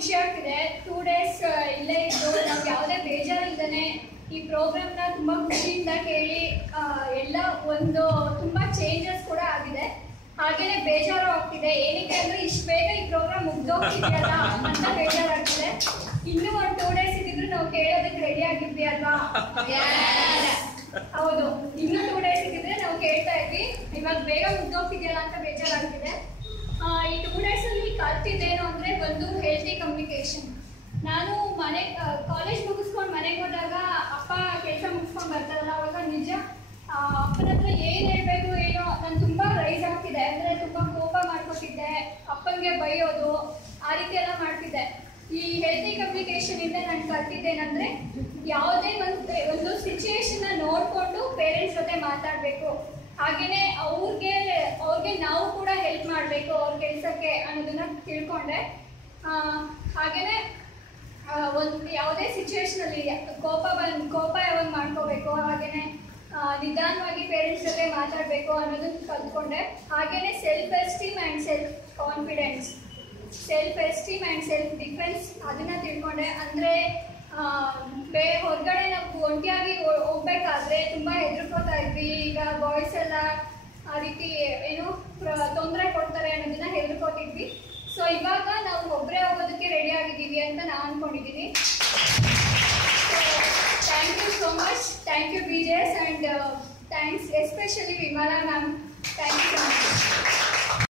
ಖುಷಿ ಆಗ್ತಿದೆ. 2 days ಇಲ್ಲೇ ಇದ್ದು ನಾವು ಯಾವುದೇ ಬೇಜಾರಿಲ್ದೇ ಈ ಪ್ರೋಗ್ರಾಮ್ನ ತುಂಬ ಖುಷಿಯಿಂದ ಕೇಳಿ ಎಲ್ಲ ಒಂದು ತುಂಬ ಚೇಂಜಸ್ ಕೂಡ ಆಗಿದೆ. ಹಾಗೇನೆ ಬೇಜಾರು ಆಗ್ತಿದೆ. ಏನಕ್ಕೆ ಅಂದರೆ ಇಷ್ಟು ಬೇಗ ಈ ಪ್ರೋಗ್ರಾಮ್ ಮುಗ್ದೋಗ್ತಿದೆಯಲ್ಲ ಅಂತ ಬೇಜಾರಾಗ್ತಿದೆ. ಇನ್ನೂ ಒಂದು 2 days ಇದ್ದಿದ್ರು ನಾವು ಕೇಳೋದಕ್ಕೆ ರೆಡಿ ಆಗಿದ್ವಿ ಅಲ್ವಾ? ಹೌದು, ಇನ್ನೂ 2 days ಇದ್ದಿದ್ರೆ ನಾವು ಕೇಳ್ತಾ ಇದ್ವಿ. ಇವಾಗ ಬೇಗ ಮುಗ್ದೋಗ್ತಿದೆಯಲ್ಲ ಅಂತ ಬೇಜಾರಾಗ್ತಿದೆ. ಈ 2 days ಅಲ್ಲಿ ಕಲ್ತಿದ್ದೇನು ಅಂದರೆ ಒಂದು ಹೆಲ್ತಿ ಕಮ್ಯುನಿಕೇಷನ್. ನಾನು ಕಾಲೇಜ್ ಮುಗಿಸ್ಕೊಂಡು ಮನೆಗೆ ಹೋದಾಗ ಅಪ್ಪ ಕೆಲಸ ಮುಗಿಸ್ಕೊಂಡು ಬರ್ತಾರಲ್ಲ, ಅವಾಗ ನಿಜ ಅಪ್ಪನ ಹತ್ರ ಏನು ಹೇಳಬೇಕು ಏನೋ ನಾನು ತುಂಬ ರೈಸ್ ಆಗ್ತಿದೆ. ಅಂದರೆ ತುಂಬ ಕೋಪ ಮಾಡ್ಕೊತಿದ್ದೆ, ಅಪ್ಪನಿಗೆ ಬೈಯೋದು ಆ ರೀತಿ ಎಲ್ಲ ಮಾಡ್ತಿದ್ದೆ. ಈ ಹೆಲ್ತಿ ಕಮ್ಯುನಿಕೇಷನಿಂದ ನಾನು ಕಲ್ತಿದ್ದೇನೆಂದರೆ ಯಾವುದೇ ಒಂದು ಸಿಚುವೇಶನ್ನ ನೋಡಿಕೊಂಡು ಪೇರೆಂಟ್ಸ್ ಜೊತೆ ಮಾತಾಡಬೇಕು. ಹಾಗೆಯೇ ಅವ್ರಿಗೆ ನಾವು ಕೂಡ ಹೆಲ್ಪ್ ಮಾಡಬೇಕು ಅವ್ರ ಕೆಲಸಕ್ಕೆ ಅನ್ನೋದನ್ನ ತಿಳ್ಕೊಂಡೆ. ಹಾಗೆಯೇ ಒಂದು ಯಾವುದೇ ಸಿಚುವೇಶನಲ್ಲಿ ಕೋಪ ಯಾವಾಗ ಮಾಡ್ಕೋಬೇಕು, ಹಾಗೆಯೇ ನಿಧಾನವಾಗಿ ಪೇರೆಂಟ್ಸ್ ಜೊತೆ ಮಾತಾಡಬೇಕು ಅನ್ನೋದನ್ನ ಕಲ್ತ್ಕೊಂಡೆ. ಹಾಗೆಯೇ self esteem and self confidence, self esteem and self defence ಅದನ್ನು ತಿಳ್ಕೊಂಡೆ. ಅಂದರೆ ಹೊರಗಡೆ ನಾವು ಒಂಟಿಯಾಗಿ ಹೋಗ್ಬೇಕಾದ್ರೆ ತುಂಬ ಹೆದರ್ಕೋತಾ ಇದ್ವಿ. ಈಗ ಬಾಯ್ಸ್ ಎಲ್ಲ ಆ ರೀತಿ ಏನು ತೊಂದರೆ ಕೊಡ್ತಾರೆ ಅನ್ನೋದನ್ನ ಹೆದರ್ಕೋತಿದ್ವಿ. ಸೊ ಇವಾಗ ನಾವು ಒಬ್ಬರೇ ಹೋಗೋದಕ್ಕೆ ರೆಡಿ ಆಗಿದ್ದೀವಿ ಅಂತ ನಾನು ಅಂದ್ಕೊಂಡಿದ್ದೀನಿ. Thank you so much. Thank you BJS and thanks especially Vimala ma'am. Thank you so much.